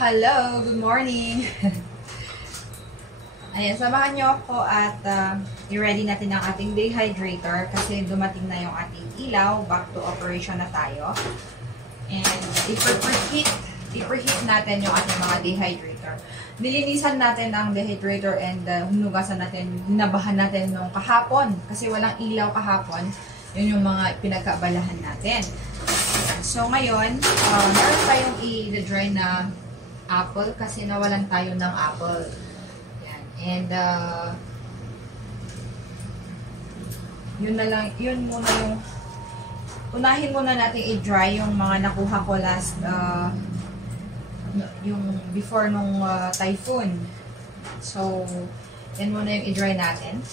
Hello, good morning. Ayan, samahan niyo ako at i-ready natin ang ating dehydrator kasi dumating na yung ating ilaw. Back to operation na tayo. And i-preheat natin yung ating mga dehydrator. Nilinisan natin ang dehydrator and hinugasan natin, hinabahan natin nung kahapon kasi walang ilaw kahapon. Yun yung mga pinagkaabalahan natin. So ngayon, meron tayong i-dry na apple kasi nawalan tayo ng apple. Yan. And yun muna yung unahin muna natin i-dry yung mga nakuha ko last yung before nung typhoon. So, yan muna yung i-dry natin.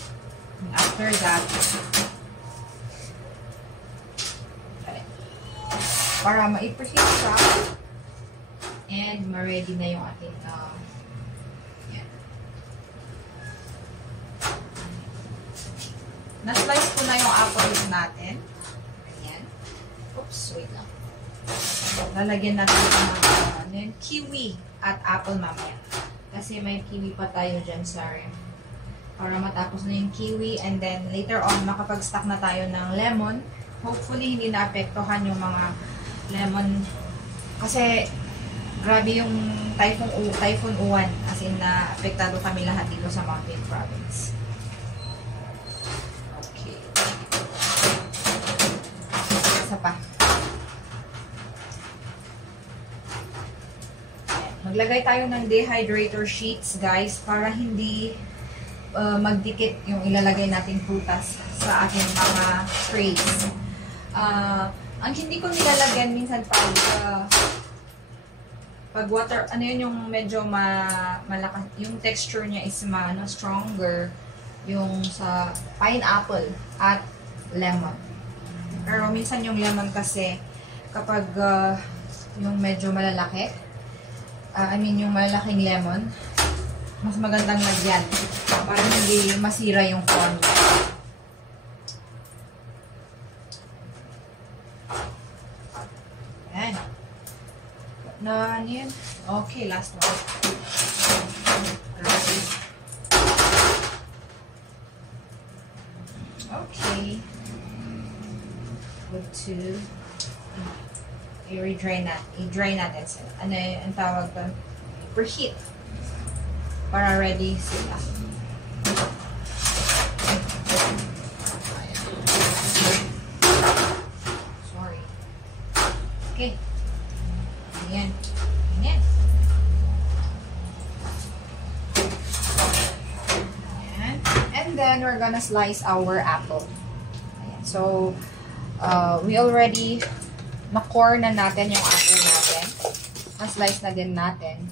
And after that, para ma-preheat siya and ma-ready na yung ating yan. Na-slice ko na yung apples natin. Ayan. Oops, wait lang. Lalagyan natin ng kiwi at apple mamaya. Kasi may kiwi pa tayo dyan sa ref. Para matapos na yung kiwi and then later on makapag-stock na tayo ng lemon. Hopefully hindi naapektuhan yung mga lemon kasi grabe yung Typhoon Uwan as in na apektado kami lahat dito sa Mountain Province. Okay. Isa pa. Maglagay tayo ng dehydrator sheets guys para hindi magdikit yung ilalagay nating prutas sa ating mga trays. Ang hindi ko nilalagyan minsan pag water, ano yun yung medyo malakas, yung texture niya is stronger yung sa pineapple at lemon. Pero minsan yung lemon kasi kapag yung medyo malalaki, yung malalaking lemon, mas magandang lagyan para hindi masira yung formula. Ayan. Na, ano yun? Okay, last one. Okay. Good to i-dry natin sila. Ano yung ang tawag doon? Preheat. Para ready sila. Sorry. Okay. Ayan. Ayan. Ayan. And then, we're gonna slice our apple. Ayan. So, we already na-core na natin yung apple natin. Na-slice na din natin.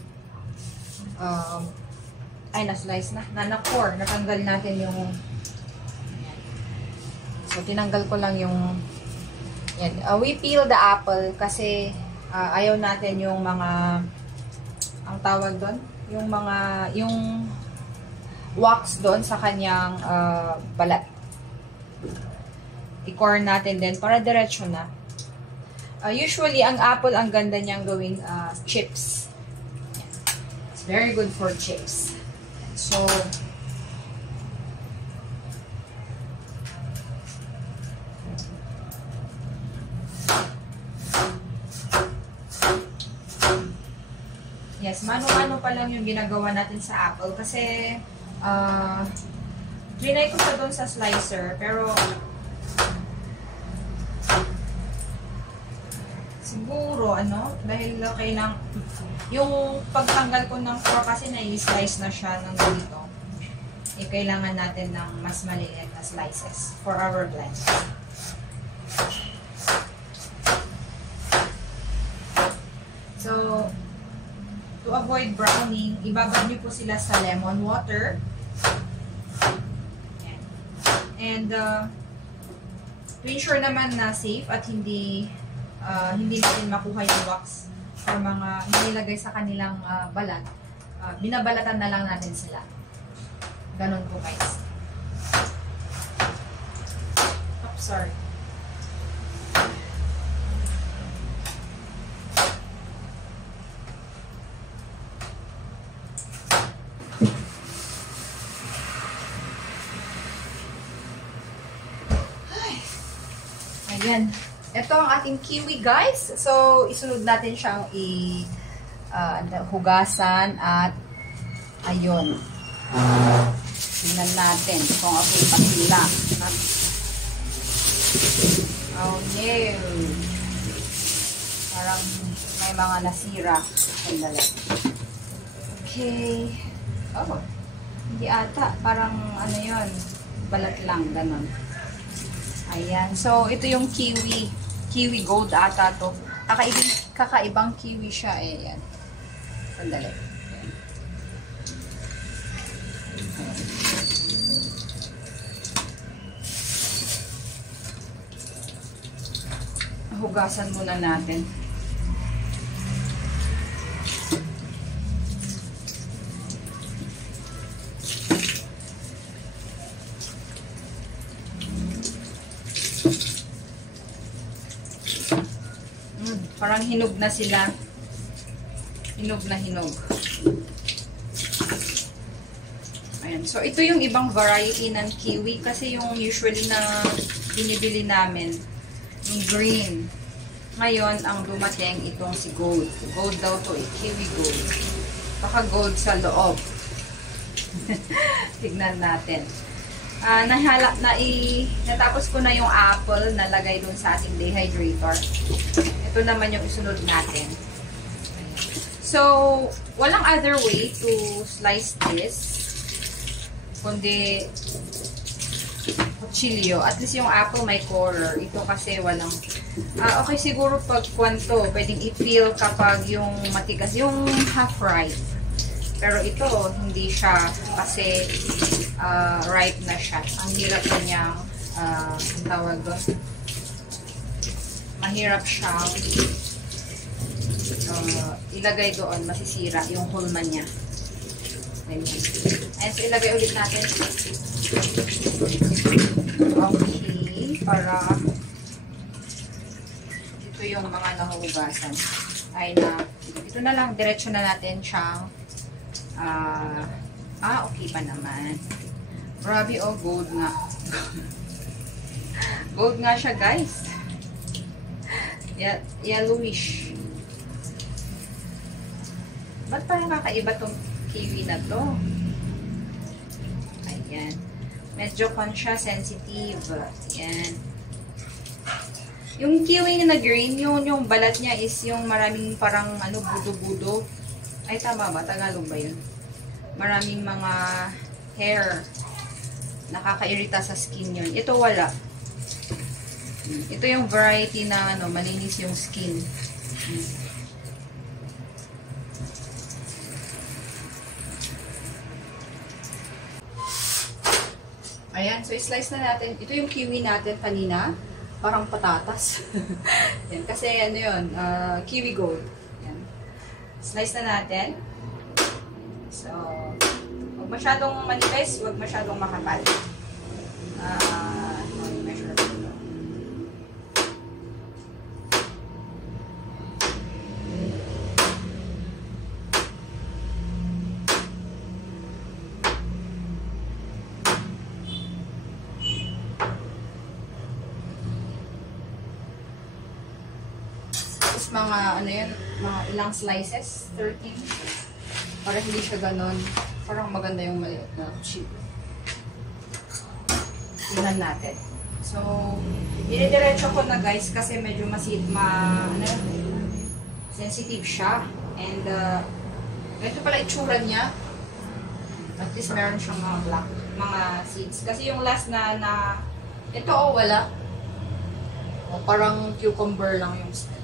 Na-slice na. Na-core. Natanggal natin yung ayan. So, tinanggal ko lang yung yan. We peel the apple kasi ayaw natin yung mga ang tawag doon, yung wax doon sa kanyang balat. I-core natin din para diretso na. Usually, ang apple, ang ganda niyang gawin chips. It's very good for chips. So, yes, mano-mano pa lang yung ginagawa natin sa apple kasi trinay ko sa doon sa slicer pero siguro dahil okay lang yung pagtanggal ko ng core kasi na-slice na siya ng ganito kailangan natin ng mas maliit na slices for our blend. So to avoid browning, ibabad niyo po sila sa lemon water. And to ensure naman na safe at hindi natin makuha yung wax or mga nilagay sa kanilang balat, binabalatan na lang natin sila. Ganon po guys. Oops, sorry. Ayan. Ito ang ating kiwi, guys. So, isunod natin siyang hugasan at ayun. Tingnan natin kung okay pa sila. Oh, no. Parang may mga nasira. Sandali. Okay. Oh. Hindi ata. Parang ano yun. Balat lang. Ganon. Ayan. So, ito yung kiwi. Kiwi gold ata to. Kakaibang kiwi siya. Ayan. Sandali. Hugasan muna natin. Parang hinog na sila. Hinog na hinog. Ayan. So, ito yung ibang variety ng kiwi. Kasi yung usually na binibili namin, yung green. Ngayon, ang dumating itong si gold. Gold daw to eh. Kiwi gold. Baka gold sa loob. Tignan natin. Natapos ko na yung apple na lagay dun sa ating dehydrator. Ito naman yung isunod natin. So, walang other way to slice this kundi kutsilyo. At least yung apple may core. Ito kasi walang... okay, siguro pag kwanto, pwedeng i-peel kapag yung matigas, yung half-ripe. Pero ito, hindi siya kasi ripe na siya. Ang hirap niyang tawag doon. Mahirap siyang ilagay doon, masisira yung hulma niya. Ayan, so ilagay ulit natin. Okay, para ito yung mga nahuhugasan. Ito na lang, diretso na natin siyang okay pa naman. Grabe, oh, gold nga. Gold nga siya, guys. Yellowish. Ba't parang kakaiba tong kiwi na to? Ayan. Medyo siya sensitive. Ayan. Yung kiwi na green, yung balat niya is yung maraming parang budo-budo. Ay, tama ba? Tagalog ba yun? Maraming mga hair. Nakakairita sa skin yun. Ito wala. Ito yung variety na malinis yung skin. Ayan. So, slice na natin. Ito yung kiwi natin kanina. Parang patatas. Yan. Kasi ano yun, kiwi gold. Yan. Slice na natin. So, huwag masyadong manipis, huwag masyadong makapal. Measure ko ito. Tapos mga, mga ilang slices, 13. Para hindi siya ganon. Parang maganda yung maliit na chip. Tingnan natin. So, dinidiretso ko na, guys, kasi medyo sensitive siya. And, ito pala itsura niya. At least meron siyang mga black, mga seeds. Kasi yung last na ito, wala. Parang cucumber lang yung smell.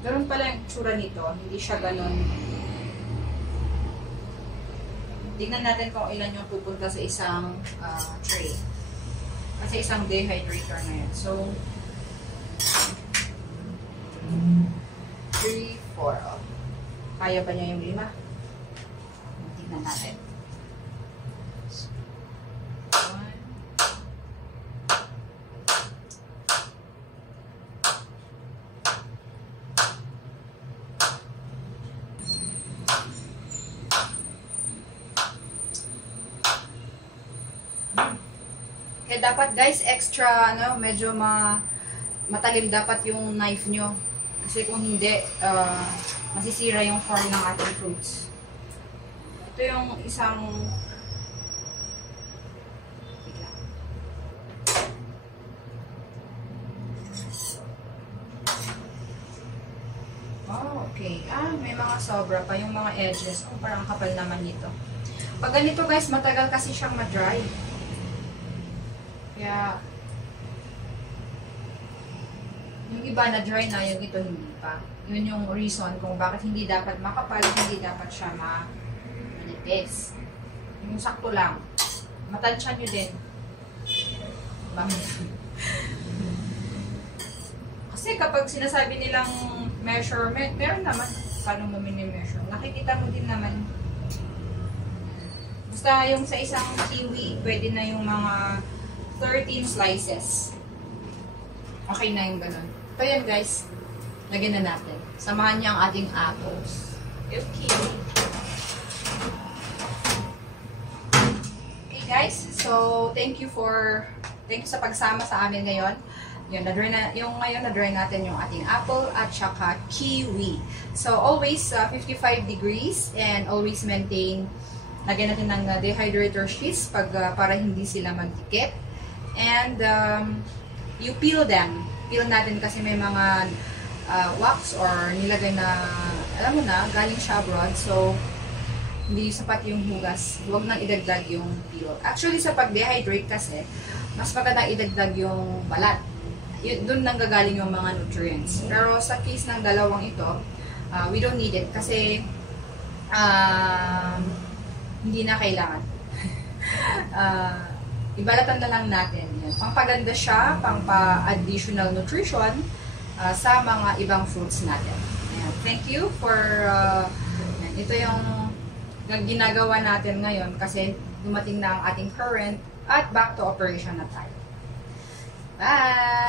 Ganun pala yung itsura nito. Hindi siya ganon. Tignan natin kung ilan yung pupunta sa isang tray. Kasi isang dehydrator na yan. So, 3, 4. Oh. Kaya ba niya yung 5? Tignan natin. 1. Kaya dapat guys, extra, ano, medyo matalim dapat yung knife nyo. Kasi kung hindi, masisira yung form ng ating fruits. Ito yung isang... Oh, okay. May mga sobra pa yung mga edges. Oh, parang kapal naman nito. Pag ganito guys, matagal kasi siyang ma-dry. Kaya, yung iba na dry na, yung ito hindi pa. Yun yung reason kung bakit hindi dapat makapal, hindi dapat siya manipis. Yung sakto lang. Matansya nyo din. Bakit? Kasi kapag sinasabi nilang measurement, meron naman paano mo mini-measure. Nakikita mo din naman. Basta yung sa isang kiwi, pwede na yung mga 13 slices. Okay na yung ganun. So yan guys, lagyan na natin. Samahan niya ang ating apples. Okay. Okay guys, so thank you sa pagsama sa amin ngayon. Yun, na-dry natin yung ating apple at saka kiwi. So always 55 degrees and always maintain, lagyan natin ng dehydrator sheets para hindi sila magdikit. And you peel them. Peel natin kasi may mga wax or nilagay na, alam mo na, galing siya abroad. So, hindi sapat yung hugas. Huwag nang idagdag yung peel. Actually, sa pag-dehydrate kasi, mas maganda idagdag yung balat. Doon nanggagaling yung mga nutrients. Pero sa case ng dalawang ito, we don't need it kasi hindi na kailangan. Ibalatan na lang natin. Yan. Pangpaganda siya, pangpa-additional nutrition sa mga ibang fruits natin. Ayan. Thank you for... ito yung ginagawa natin ngayon kasi dumating na ang ating current at back to operation na tayo. Bye!